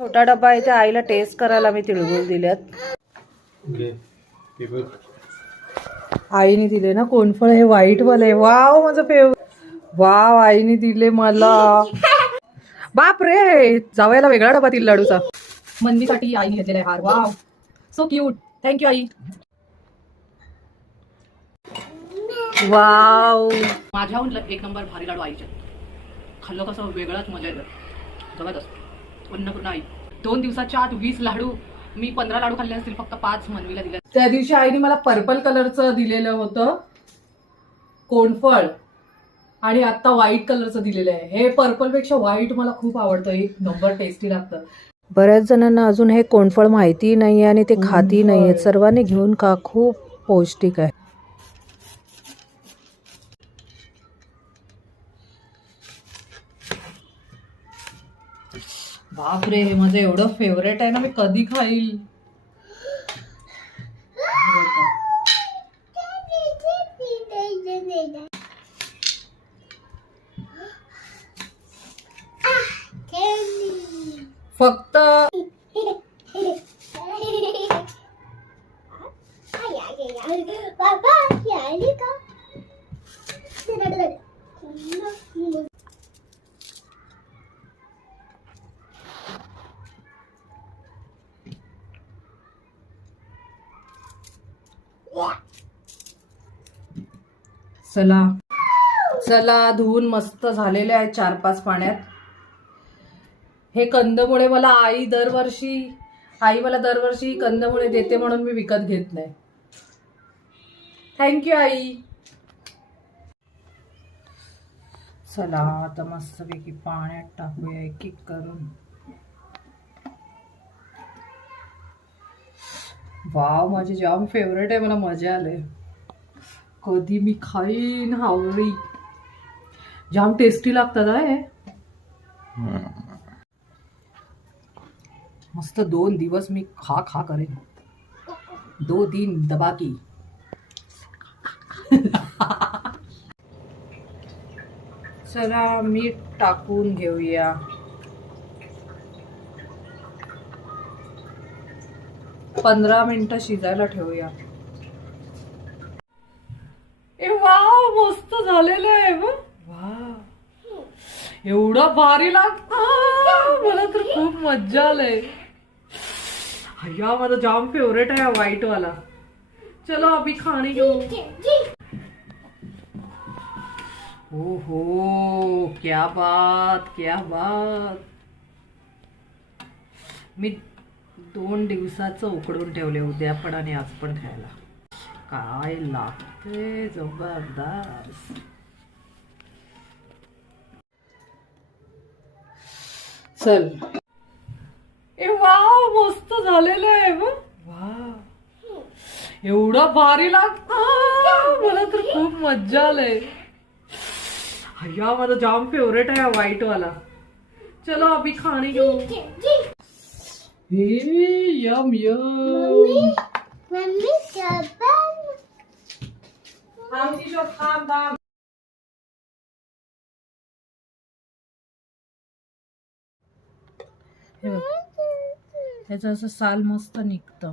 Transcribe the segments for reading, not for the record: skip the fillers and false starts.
छोटा डब्बा आहे, त्या आईला टेस्ट करायला मी तिळगुळ दिल्यात. आईने दिले ना कोणफळ, हे व्हाईट वाले. वाव माझं फेवरेट. वाव आईने दिले मला. बाप रे, जावयाला वेगळा डबा दिला लाडूचा. मंदीसाठी आईने घेतलेला आहे हार. Wow so cute. थँक्यू आई. वाव माझ्याहून एक नंबर भारी लाडू आईचे. खाल्लं कसं वेगळाच मजा येतं. जबरदस्त. अन्नपूर्णा आई. 2 दिवसाच्या आत 20 लाडू. मी 15 लाडू खाल्ले असतील, फक्त 5 मनवीला दिले. त्या दिवशी आईने मला पर्पल कलरचं दिलेलं होतं कोणफळ, आणि आता व्हाईट कलरचं दिलेलं आहे. हे पर्पल पेक्षा व्हाईट मला खूप आवडतं. एक नंबर टेस्टी लागतं. बऱ्याच जणांना अजून हे कोणफळ माहिती नाहीये आणि ते खाती नाहीयेत. सर्वांनी घेऊन खा, खूप पौष्टिक आहे. बापरे, हे माझं एवढं फेवरेट आहे ना, मी कधी खाईल. फक्त चला चला, धुवून मस्त झालेले आहेत 4-5 पाण्यात. हे कंदमुळे मला आई मला दरवर्षी कंदमुळे देते, म्हणून मी विकत घेत नाही. थँक्यू आई. चला आता मस्तपैकी पाण्यात टाकूया एक एक करून. वाव माझे जाम फेवरेट आहे. मला मजा आले. कधी मी खाईन हावरी. जाम टेस्टी लागतात आहे. मस्त 2 दिवस मी खा करेन. 2 दिन दबाकी. चला मीठ टाकून घेऊया. पंधरा मिनिटं शिजायला ठेवूया. वाव मस्त झालेलं आहे. वाव एवढा भारी लागतं. मला तर खूप मज्जा आलंय. हा माझा जाम फेवरेट आहे व्हाईट वाला. चलो अभी खाने घेऊ. ओहो क्या बात क्या बात. मी 2 दिवसाचं उकडून ठेवले, उद्या पण आणि आज पण खायला. काय लागते जबरदस्त. चल. वाव मस्त झालेलं आहे. वाव एवढा भारी लागतं. मला तर खूप मज्जा आलंय. हा माझा जाम फेवरेट आहे व्हाईट वाला. चलो अभी खाने घेऊ. Yum yum. ह्याचं असं साल मस्त निघतं.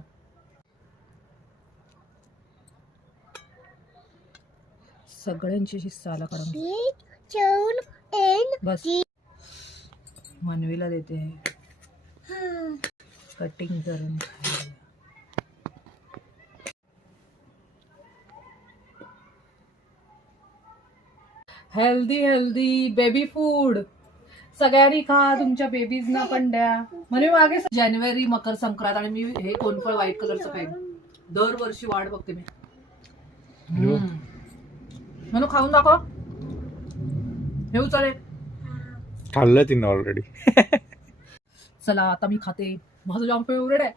सगळ्यांची साला काढून बस. मनवीला देते कटिंग करून. हेल्दी बेबी फूड सगळ्यांनी खा. तुमच्या बेबीजना पण द्या. म्हणजे मागे जानेवारी मकर संक्रांत आणि मी हे कोणफळ व्हाईट कलरचं खाईन. दरवर्षी वाट बघते मी. म्हणून खाऊन दाखव. हे चालेल. खाल्लं तिनं ऑलरेडी. चला आता मी खाते. माझं जाम फेवरेट आहे.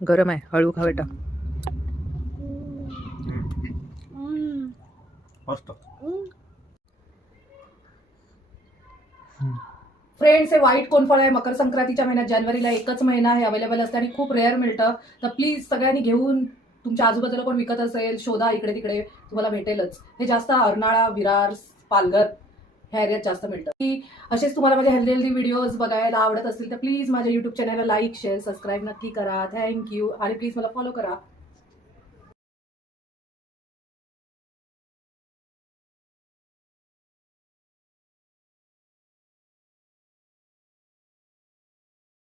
गरम आहे, हळू खा बेटा. मस्त. फ्रेंड्स, हे व्हाईट कोनफळ आहे. मकर संक्रांतीच्या महिन्यात जानेवारीला एकच महिना हे अवेलेबल असतं आणि खूप रेअर मिळतं. तर प्लीज सगळ्यांनी घेऊन, तुमच्या आजूबाजूला कोण विकत असेल शोधा, इकडे तिकडे तुम्हाला भेटेलच. हे जास्त अर्नाळा, विरार, पालघर ह्या एरियात जास्त मिळतं. की असेच तुम्हाला माझे हेल्दी व्हिडिओज बघायला आवडत असतील तर प्लीज माझ्या युट्यूब चॅनलला लाईक, शेअर, सबस्क्राईब नक्की करा. थँक्यू. आणि प्लीज मला फॉलो करा.